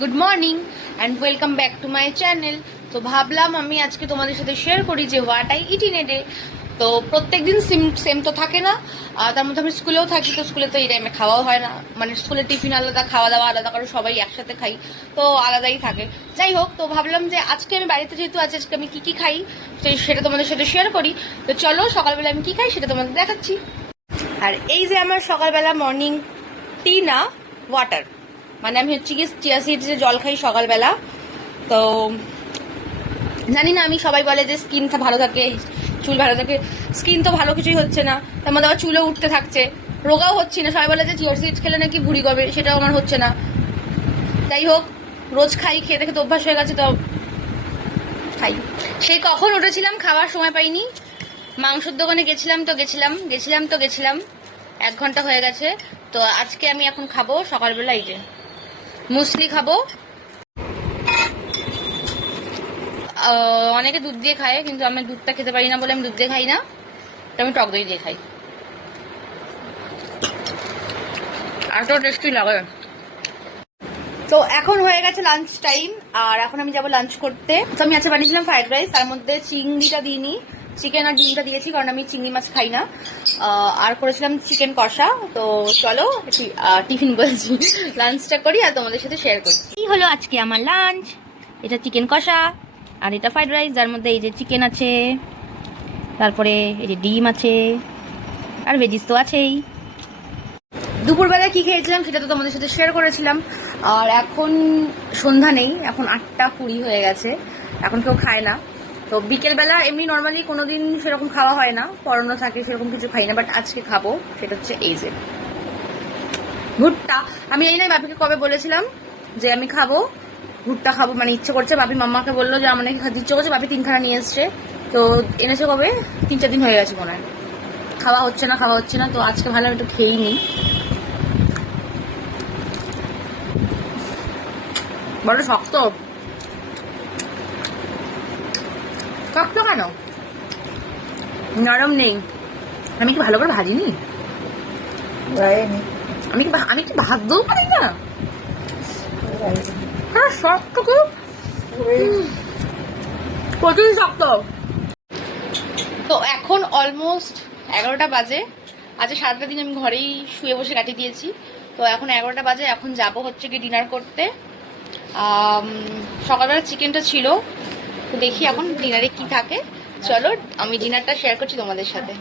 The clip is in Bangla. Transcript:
Good morning and welcome back to my channel. তো ভাবলাম আমি আজকে তোমাদের সাথে শেয়ার করি যে what I it in a day. তো প্রত্যেকদিন সেম তো থাকে না, তার মধ্যে আমি স্কুলেও থাকি, তো স্কুলে তো এই টাইমে খাওয়াও হয় না, মানে স্কুলের টিফিন আলাদা, খাওয়া দাওয়া আলাদা, কারণ সবাই একসাথে খাই, তো আলাদাই থাকে। যাই হোক, তো ভাবলাম যে আজকে আমি বাড়িতে যেহেতু আছি, আজকে আমি কি খাই সেটা তোমাদের সাথে শেয়ার করি। তো চলো সকালবেলা আমি কি খাই সেটা তোমাদের দেখাচ্ছি। আর এই যে আমার সকালবেলা মর্নিং টি না ওয়াটার, মানে আমি হচ্ছে গিয়ে চিয়া সিডসে জল খাই সকালবেলা। তো জানি না, আমি সবাই বলে যে স্কিন ভালো থাকে, চুল ভালো থাকে, স্কিন তো ভালো কিছুই হচ্ছে না, তার মধ্যে আবার চুলও উঠতে থাকছে, রোগাও হচ্ছি না। সবাই বলে যে চিয়া সিডস খেলে নাকি ভুড়ি কমে, সেটাও আমার হচ্ছে না। যাই হোক, রোজ খাই, খেয়ে দেখে তো অভ্যাস হয়ে গেছে, তো খাই। সেই কখন উঠেছিলাম, খাওয়ার সময় পাইনি। মাংসের দোকানে গেছিলাম 1 ঘন্টা হয়ে গেছে। তো আজকে আমি এখন খাবো সকালবেলা এই যে মুসলি খাবো। অনেকে দুধ দিয়ে খায়, কিন্তু আমি দুধটা খেতে পারি না বলে আমি দুধ দিয়ে খাই না, তো আমি টক দই দিয়ে খাই। আর তো টেস্টি লাগে। তো এখন হয়ে গেছে লাঞ্চ টাইম, আর এখন আমি যাবো লাঞ্চ করতে। তো আমি আজকে বানিয়েছিলাম ফ্রাইড রাইস, তার মধ্যে চিংড়িটা দিইনি, চিকেন আর ডিমটা দিয়েছি, কারণ আমি চিংড়ি মাছ খাই না। আর করেছিলাম চিকেন কষা। তো চলো টিফিন বলছি, লাঞ্চটা করি আর তোমাদের সাথে শেয়ার করি। এই হলো আজকে আমার লাঞ্চ, এটা চিকেন কষা আর এটা ফ্রাইড রাইস, যার মধ্যে এই যে চিকেন আছে, তারপরে এই যে ডিম আছে, আর ভেজিস তো আছেই। দুপুরবেলায় কি খেয়েছিলাম সেটা তো তোমাদের সাথে শেয়ার করেছিলাম। আর এখন সন্ধ্যা নেই, এখন 8:20 হয়ে গেছে, এখন কেউ খায় না। তো বিকেলবেলা এমনি নর্মালি কোনোদিন সেরকম খাওয়া হয় না, পড়ানো থাকে, সেরকম কিছু খাই না, বাট আজকে খাবো। সেটা হচ্ছে এই যে ভুট্টা। আমি এই নয়, বাপিকে কবে বলেছিলাম যে আমি খাবো ভুট্টা খাবো, মানে ইচ্ছে করছে। বাপি মাম্মাকে বললো যে আমার নাকি খাতে ইচ্ছে করছে, বাপি 3খানা নিয়ে এসছে। তো এনেছে কবে, 3-4 দিন হয়ে গেছে মনে হয়। খাওয়া হচ্ছে না, তো আজকে ভালো আমি একটু খেয়েই নিই। বড় শক্ত শক্ত কেন, নরম নেই। আমি কি ভালো করে ভাজিনি, আমি কি ভাজতেও পারি না। হ্যাঁ, শক্ত খুব, প্রচুর শক্ত। তো এখন অলমোস্ট 11টা বাজে। আজ সারাটা দিন আমি ঘরেই শুয়ে বসে কাটিয়ে দিয়েছি। তো এখন 11টা বাজে, এখন যাবো হচ্ছে কি ডিনার করতে। সকালবেলা চিকেনটা ছিল, তো দেখি এখন ডিনারে কি থাকে। চলো আমি ডিনারটা শেয়ার করছি তোমাদের সাথে।